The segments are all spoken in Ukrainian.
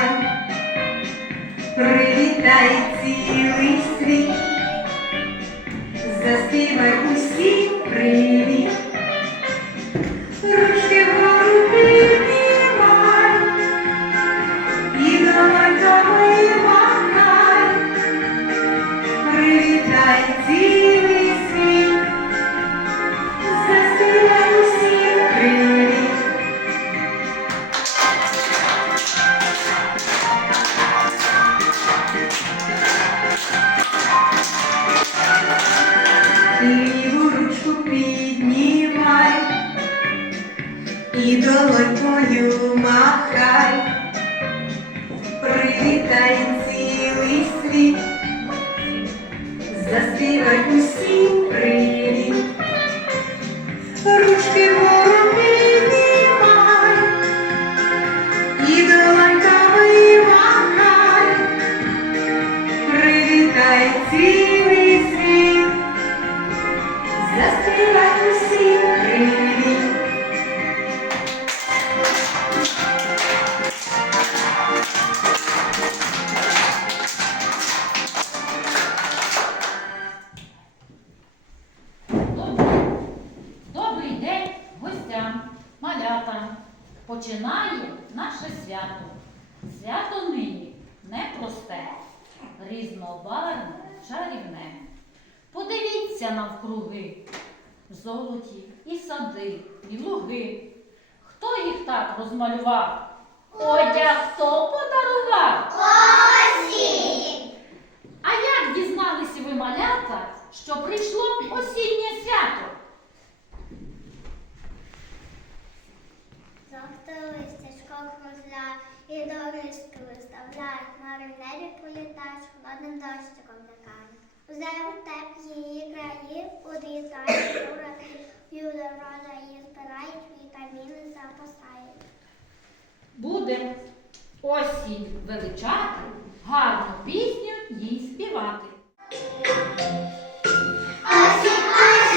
привітай, привітай цілий світ, заспівай усім привіт. ліву ручку піднімай і долонькою пластиком така. Взяв її країв, одрізають, півдорога її збирають, вітаміни запасають. Буде осінь величати, гарну пісню їй співати. Осінь, осінь.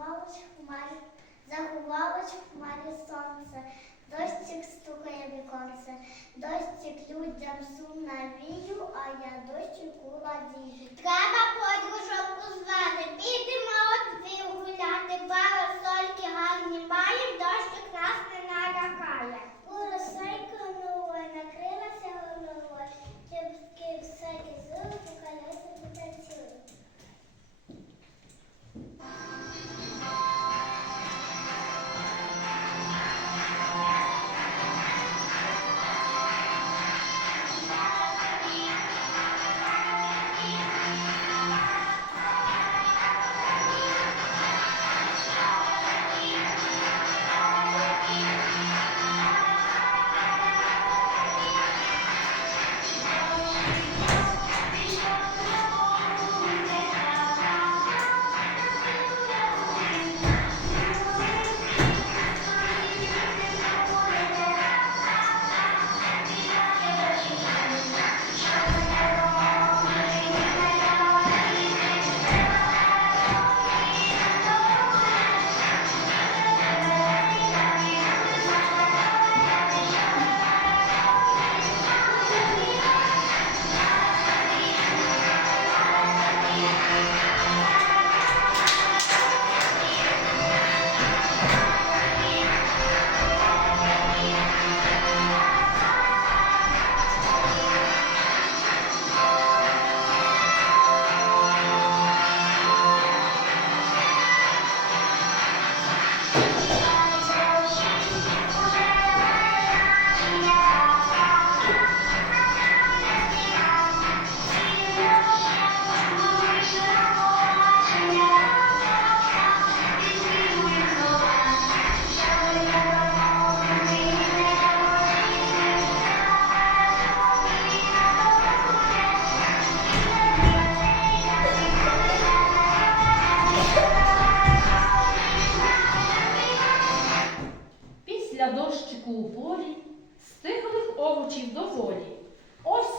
заховалось хмарі, заховалось хмарі сонце, дощик стукає віконце, дощик людям сум на вію, а я дощ у воді. Треба подружок звати, підемо от гуляти, гуляти, парасольки гарні маєм, дощик нас не налякає. Поросенька новою накрилася головою, чепки всякі зуби покаляться.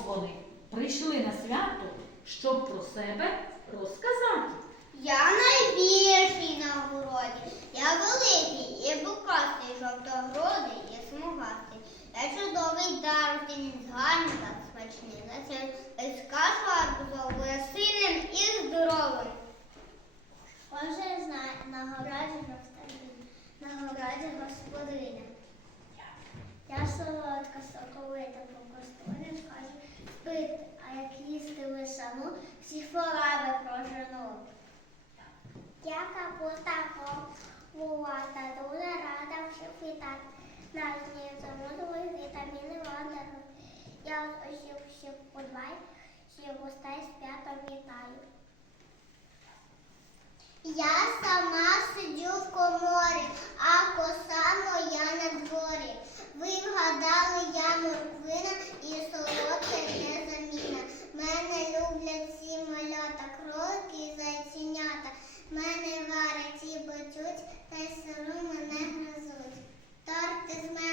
Вони прийшли на свято, щоб про себе розказати. Я найбільший на городі, я великий і букастий, жовтогродий і смугастий. Я чудовий даростий, зганий та смачний. На це кашу арбузову, я сильним і здоровим. Отже, знає, на городі господиня, на городі господиня. Я солодка, соковита, по спити, а як їсти лишану, всі хвороби прожену. Я капуста була та дуже рада всіх вітати. Не замовили вітаміни вандеру. Я усіх всіх подбай, всіх гостей свято вітаю. Я сама сиджу в коморі, а коса моя на дворі. Ви вгадали, я морквина і солодка незаміна. Мене люблять всі малята, кролики і зайченята. Мене варять і бачуть, та й сиру мене гризуть. Торт із мене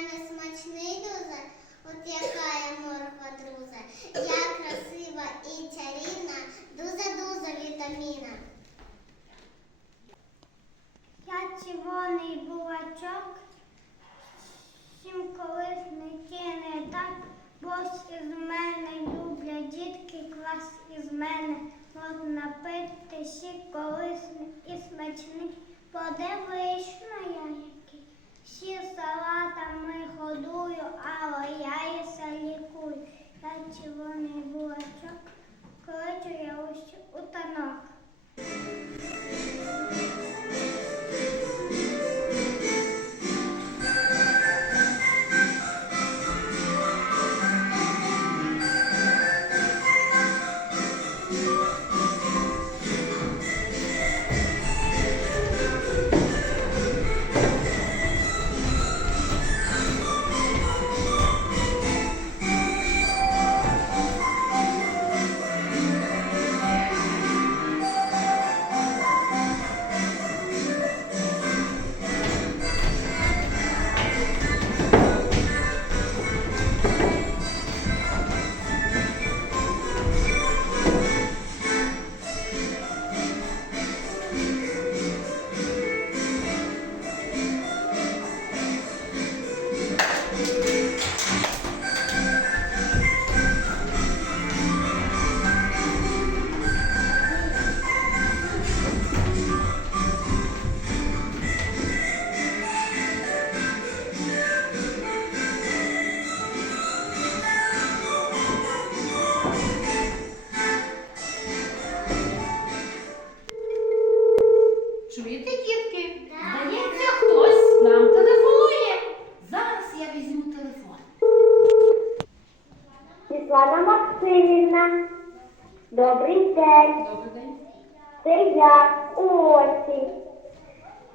Це я, осінь.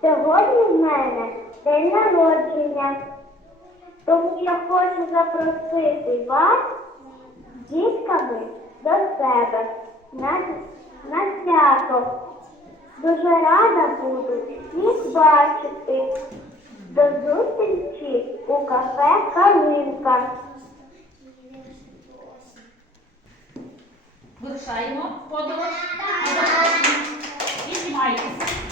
Сьогодні в мене день народження. Тому я хочу запросити вас дітками до себе на, на свято. Дуже рада буду всіх бачити. До зустрічі у кафе Калинка. Вирушаємо в подорож. Піднімайтеся. Взяли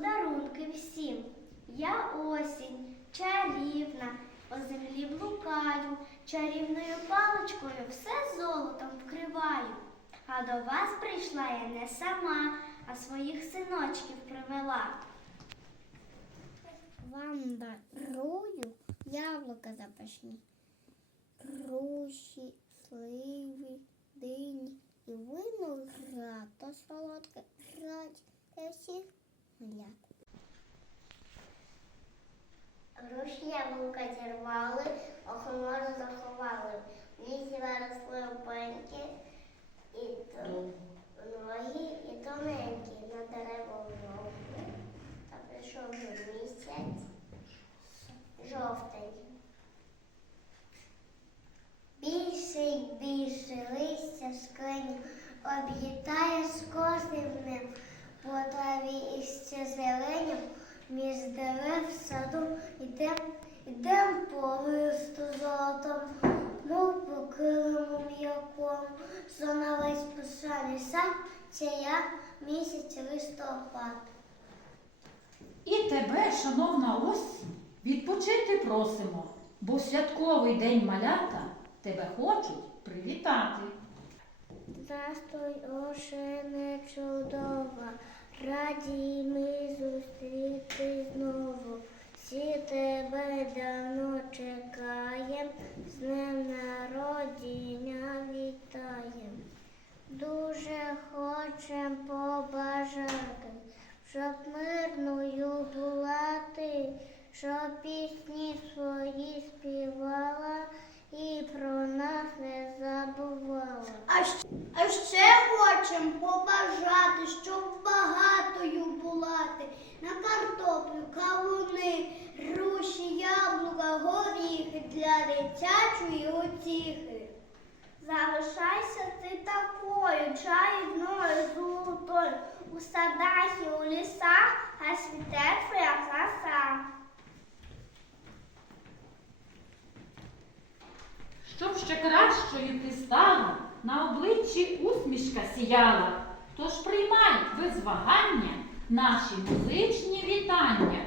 і несу дарунки всім. Я осінь, чарівна, по землі блукаю, чарівною паличкою все золотом вкриваю. А до вас прийшла я не сама, а своїх синочків привела. Вам дарую яблука запашні, груші, сливи, дині і виноград, то солодке грать для всіх млят. Груші яблука зірвали, охомору заховали. В лісі виросли опеньки, і то ноги, і тоненькі на дерево вовки. Та прийшов місяць жовтий. Більше й більше листя скинь об'їтає з кожним днем по траві іще зеленю, між дерев в саду ідем, ідем по листу золотом, мов по килиму м'яком, зона весь пишаний сад, це я місяць листопад. І тебе, шановна осінь, відпочити просимо, бо святковий день малята тебе хочуть привітати. Застой ошене чудова, раді ми зустріти знову. Всі тебе давно чекаєм, з днем народження вітаєм. Дуже хочем побажати, щоб мирною була ти, щоб пісні свої співала і про нас не забувала. А, щ- а ще хочемо побажати, щоб багатою була ти на картоплю, кавуни, груші, яблука, горіхи для дитячої утіхи. Залишайся ти такою, чарівною золотою, у садах і у лісах, а світе твоя краса. Щоб ще кращою ти стала, на обличчі усмішка сіяла. Тож приймай без вагання наші музичні вітання.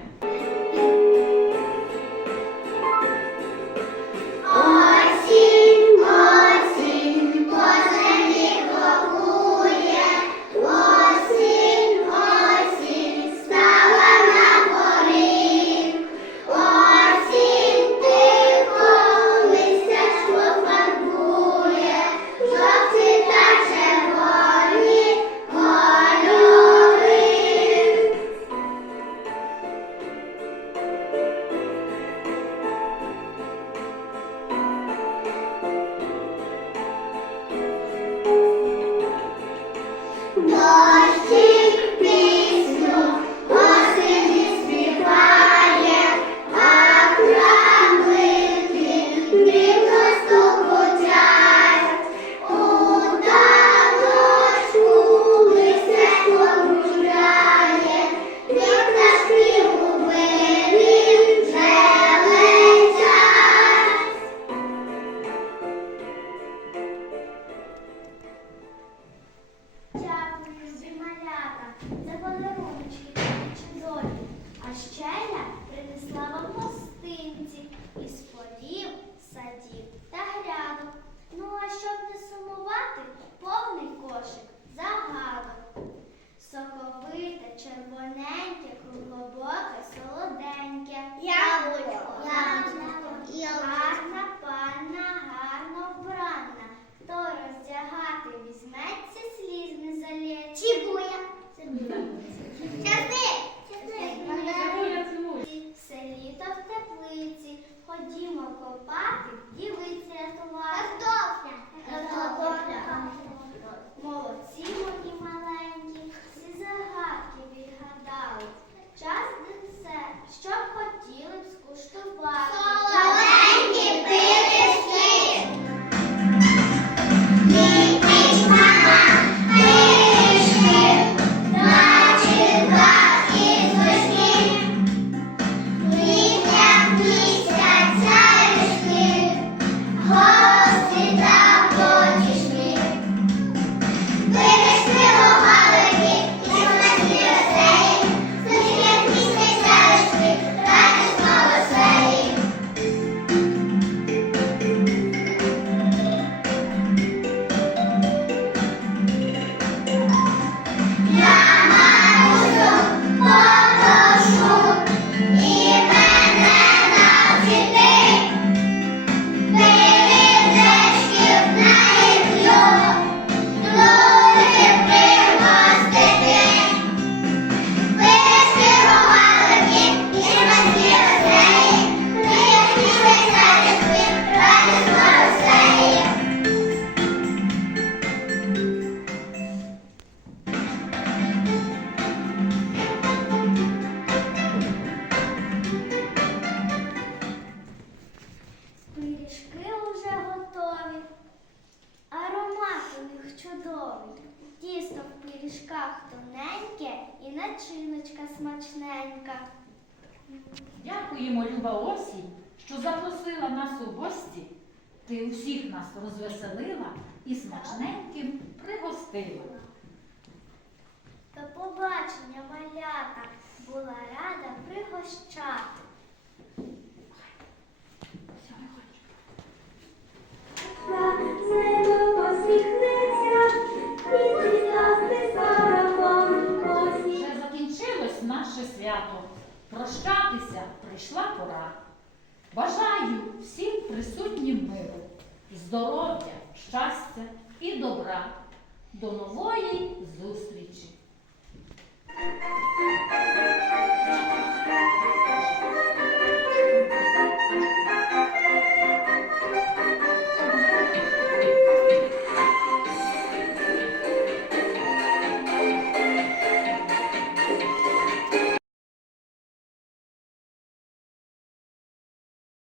готовий. Тісто в пиріжках тоненьке і начиночка смачненька. Дякуємо, люба осінь, що запросила нас у гості. Ти усіх нас розвеселила і смачненьким пригостила. До побачення малята була рада пригощати. Посміхнути. Вже закінчилось наше свято. Прощатися прийшла пора. Бажаю всім присутнім миру, здоров'я, щастя і добра. До нової зустрічі!